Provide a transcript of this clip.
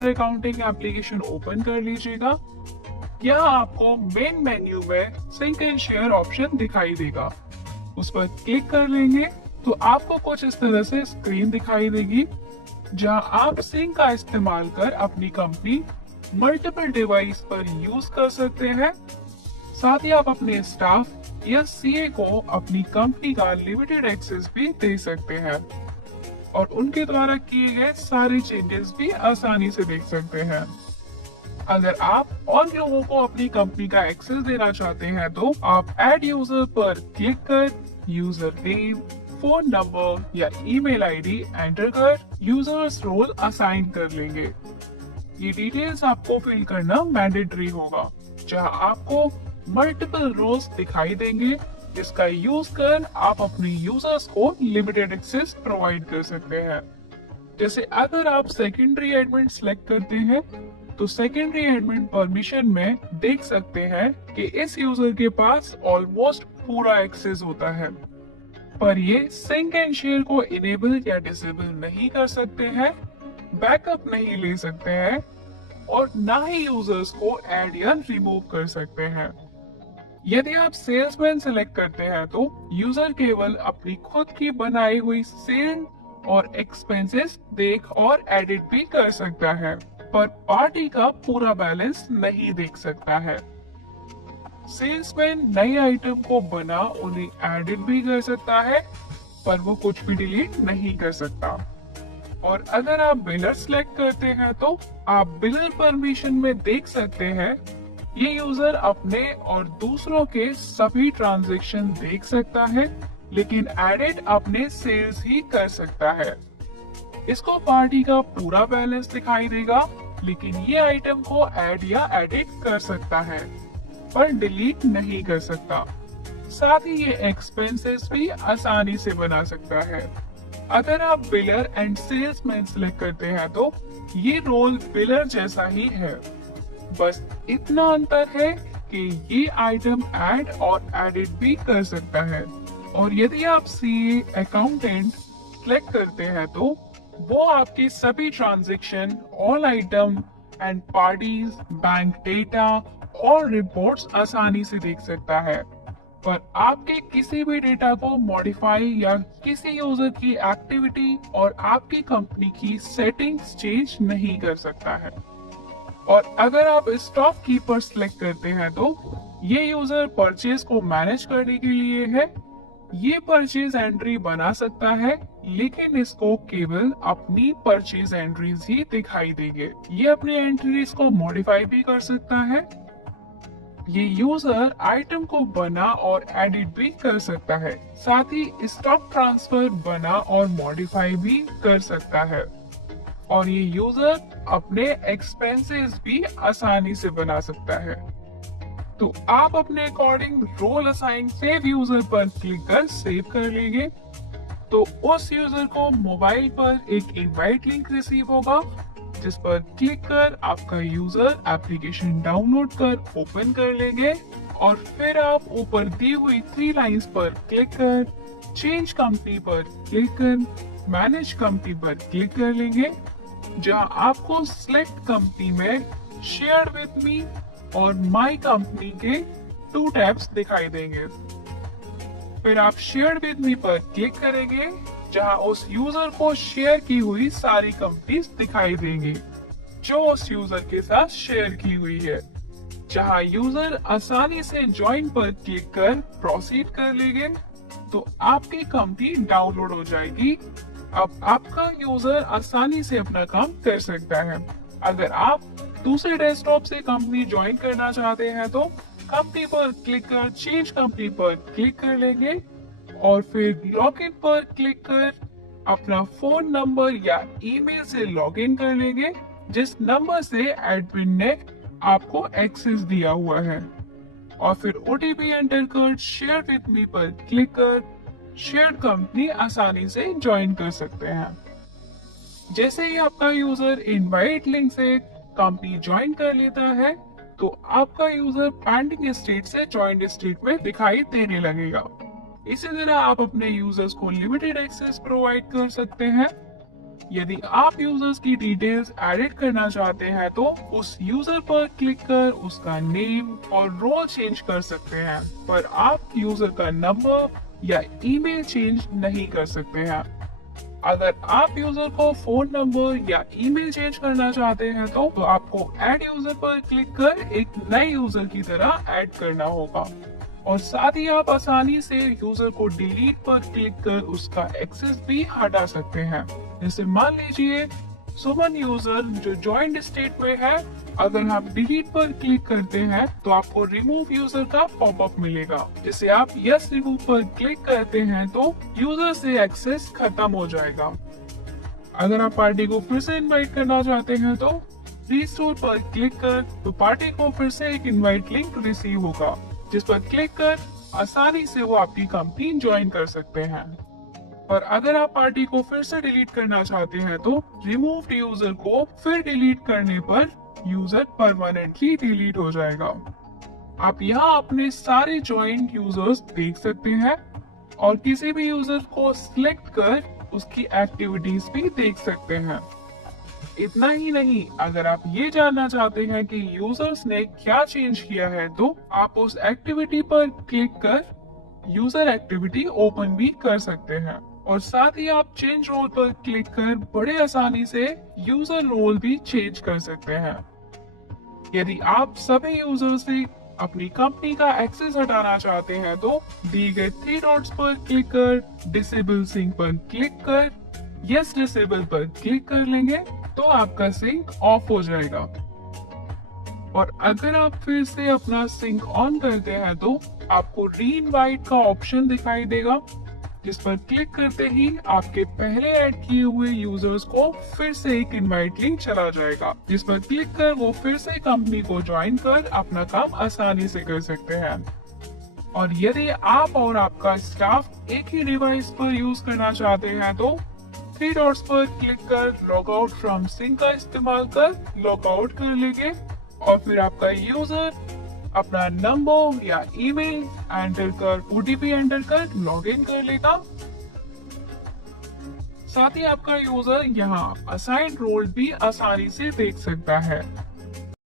Accounting application open कर लीजिएगा। यहाँ आपको मेन मेन्यू में सिंक एंड शेयर ऑप्शन दिखाई देगा, उस पर क्लिक कर लेंगे तो आपको कुछ इस तरह से स्क्रीन दिखाई देगी, जहां आप सिंक का इस्तेमाल कर अपनी कंपनी मल्टीपल डिवाइस पर यूज कर सकते हैं। साथ ही आप अपने स्टाफ या सीए को अपनी कंपनी का लिमिटेड एक्सेस भी दे सकते हैं और उनके द्वारा किए गए सारे चेंजेस भी आसानी से देख सकते हैं। अगर आप और लोगों को अपनी कंपनी का एक्सेस देना चाहते हैं तो आप ऐड यूजर पर क्लिक कर यूजर नेम, फोन नंबर या ईमेल आईडी एंटर कर यूजर्स रोल असाइन कर लेंगे। ये डिटेल्स आपको फिल करना मैंडेटरी होगा, जहां आपको मल्टीपल रोल्स दिखाई देंगे, जिसका यूज कर आप अपने यूजर्स को लिमिटेड एक्सेस प्रोवाइड कर सकते हैं। जैसे अगर आप सेकेंडरी एडमिन सेलेक्ट करते हैं तो सेकेंडरी एडमिन परमिशन में देख सकते हैं कि इस यूजर के पास ऑलमोस्ट पूरा एक्सेस होता है, पर ये सिंक एंड शेयर को इनेबल या डिसेबल नहीं कर सकते हैं, बैकअप नहीं ले सकते हैं और ना ही यूजर्स को ऐड या रिमूव कर सकते हैं। यदि आप सेल्समैन सेलेक्ट करते हैं तो यूजर केवल अपनी खुद की बनाई हुई सेल और एक्सपेंसेस देख और एडिट भी कर सकता है, पर पार्टी का पूरा बैलेंस नहीं देख सकता है। सेल्समैन नई आइटम को बना उन्हें एडिट भी कर सकता है, पर वो कुछ भी डिलीट नहीं कर सकता। और अगर आप बिलर सिलेक्ट करते हैं तो आप बिलर परमिशन में देख सकते हैं ये यूजर अपने और दूसरों के सभी ट्रांजैक्शन देख सकता है, लेकिन एडिट अपने सेल्स ही कर सकता है। इसको पार्टी का पूरा बैलेंस दिखाई देगा, लेकिन ये आइटम को ऐड या एडिट कर सकता है, पर डिलीट नहीं कर सकता। साथ ही ये एक्सपेंसेस भी आसानी से बना सकता है। अगर आप बिलर एंड सेल्समैन सिलेक्ट करते हैं तो ये रोल बिलर जैसा ही है, बस इतना अंतर है कि ये आइटम ऐड और एडिट भी कर सकता है। और यदि आप सीए अकाउंटेंट सिलेक्ट करते हैं तो वो आपके सभी transaction, all item and parties, bank data और रिपोर्ट्स आसानी से देख सकता है, पर आपके किसी भी डेटा को मॉडिफाई या किसी यूजर की एक्टिविटी और आपकी कंपनी की सेटिंग्स चेंज नहीं कर सकता है। और अगर आप स्टॉक कीपर सिलेक्ट करते हैं तो ये यूजर परचेज को मैनेज करने के लिए है। ये परचेज एंट्री बना सकता है, लेकिन इसको केवल अपनी परचेज एंट्रीज ही दिखाई देंगे। ये अपनी एंट्रीज को मॉडिफाई भी कर सकता है। ये यूजर आइटम को बना और एडिट भी कर सकता है, साथ ही स्टॉक ट्रांसफर बना और मॉडिफाई भी कर सकता है। और ये यूजर अपने एक्सपेंसेस भी आसानी से बना सकता है। तो आप अपने according role assign save user पर क्लिक कर सेव कर लेंगे, तो उस यूजर को मोबाइल पर एक इनवाइट लिंक रिसीव होगा, जिस पर क्लिक कर आपका यूजर एप्लीकेशन डाउनलोड कर ओपन कर लेंगे और फिर आप ऊपर दी हुई 3 लाइंस पर क्लिक कर चेंज कंपनी पर क्लिक कर मैनेज कंपनी पर क्लिक कर लेंगे, जहां आपको सिलेक्ट कंपनी में शेयर विद मी और माय कंपनी के 2 टैब्स दिखाई देंगे। फिर आप शेयर विद मी पर क्लिक करेंगे, जहां उस यूजर को शेयर की हुई सारी कंपनीज दिखाई देंगी जो उस यूजर के साथ शेयर की हुई है। जहां यूजर आसानी से ज्वाइन पर क्लिक कर प्रोसीड कर लेंगे तो आपकी कंपनी डाउनलोड हो जाएगी। अब आपका यूजर आसानी से अपना काम कर सकता है। अगर आप दूसरे डेस्कटॉप से कंपनी ज्वाइन करना चाहते हैं तो कंपनी पर क्लिक कर चेंज कंपनी पर क्लिक कर लेंगे और फिर लॉगिन पर क्लिक कर अपना फोन नंबर या ईमेल से लॉगिन कर लेंगे, जिस नंबर से एडमिन ने आपको एक्सेस दिया हुआ है। और फिर ओटीपी एंटर कर शेयर विद मी पर क्लिक कर शेयर कंपनी आसानी से ज्वाइन कर सकते हैं। जैसे ही आपका यूजर इनवाइट लिंक से कंपनी ज्वाइन कर लेता है तो आपका यूजर पेंडिंग स्टेट से ज्वाइंट स्टेट में दिखाई देने लगेगा। इसी तरह आप अपने यूजर्स को लिमिटेड एक्सेस प्रोवाइड कर सकते हैं। यदि आप यूजर्स की डिटेल्स एडिट करना चाहते हैं तो उस यूजर पर क्लिक कर उसका नेम और रोल चेंज कर सकते हैं, पर आप यूजर का नंबर या ईमेल चेंज नहीं कर सकते हैं। अगर आप यूजर को फोन नंबर या ईमेल चेंज करना चाहते हैं तो आपको ऐड यूजर पर क्लिक कर एक नए यूजर की तरह ऐड करना होगा, और साथ ही आप आसानी से यूजर को डिलीट पर क्लिक कर उसका एक्सेस भी हटा सकते हैं। जैसे मान लीजिए सुमन यूजर जो ज्वाइंट स्टेट में है, अगर आप डिलीट पर क्लिक करते हैं तो आपको रिमूव यूजर का पॉपअप मिलेगा। जैसे आप यस रिमूव पर क्लिक करते हैं तो यूजर से एक्सेस खत्म हो जाएगा। अगर आप पार्टी को फिर से इनवाइट करना चाहते हैं तो रिस्टोर पर क्लिक कर तो पार्टी को फिर से एक इनवाइट लिंक रिसीव होगा, जिस पर क्लिक कर आसानी से वो आपकी कंपनी ज्वाइन कर सकते हैं। और अगर आप पार्टी को फिर से डिलीट करना चाहते हैं तो रिमूव्ड यूजर को फिर डिलीट करने पर यूजर परमानेंटली डिलीट हो जाएगा। आप यहाँ अपने सारे ज्वाइंट यूजर्स देख सकते हैं और किसी भी यूजर को सिलेक्ट कर उसकी एक्टिविटीज भी देख सकते हैं। इतना ही नहीं, अगर आप ये जानना चाहते हैं कि यूजर्स ने क्या चेंज किया है तो आप उस एक्टिविटी पर क्लिक कर यूजर एक्टिविटी ओपन भी कर सकते हैं, और साथ ही आप चेंज रोल पर क्लिक कर बड़े आसानी से यूजर रोल भी चेंज कर सकते हैं। यदि आप सभी यूजर से अपनी कंपनी का एक्सेस हटाना चाहते हैं तो दिए गए 3 डॉट्स पर क्लिक कर डिसेबल सिंक पर क्लिक कर यस डिसेबल पर क्लिक कर लेंगे तो आपका सिंक ऑफ हो जाएगा। और अगर आप फिर से अपना सिंक ऑन करते हैं तो आपको री-इनवाइट का ऑप्शन दिखाई देगा, जिस पर क्लिक करते ही आपके पहले ऐड किए हुए यूजर्स को फिर से एक इनवाइट लिंक चला जाएगा, जिस पर क्लिक कर वो फिर से कंपनी को ज्वाइन कर अपना काम आसानी से कर सकते हैं। और यदि आप और आपका स्टाफ एक ही डिवाइस पर यूज करना चाहते हैं तो 3 डॉट्स पर क्लिक कर लॉग आउट फ्रॉम सिंक का इस्तेमाल कर लॉग आउट कर लेंगे, और फिर आपका यूजर अपना नंबर या ईमेल एंटर कर ओटीपी एंटर कर लॉग इन कर लेगा। साथ ही आपका यूजर यहाँ असाइन रोल भी आसानी से देख सकता है।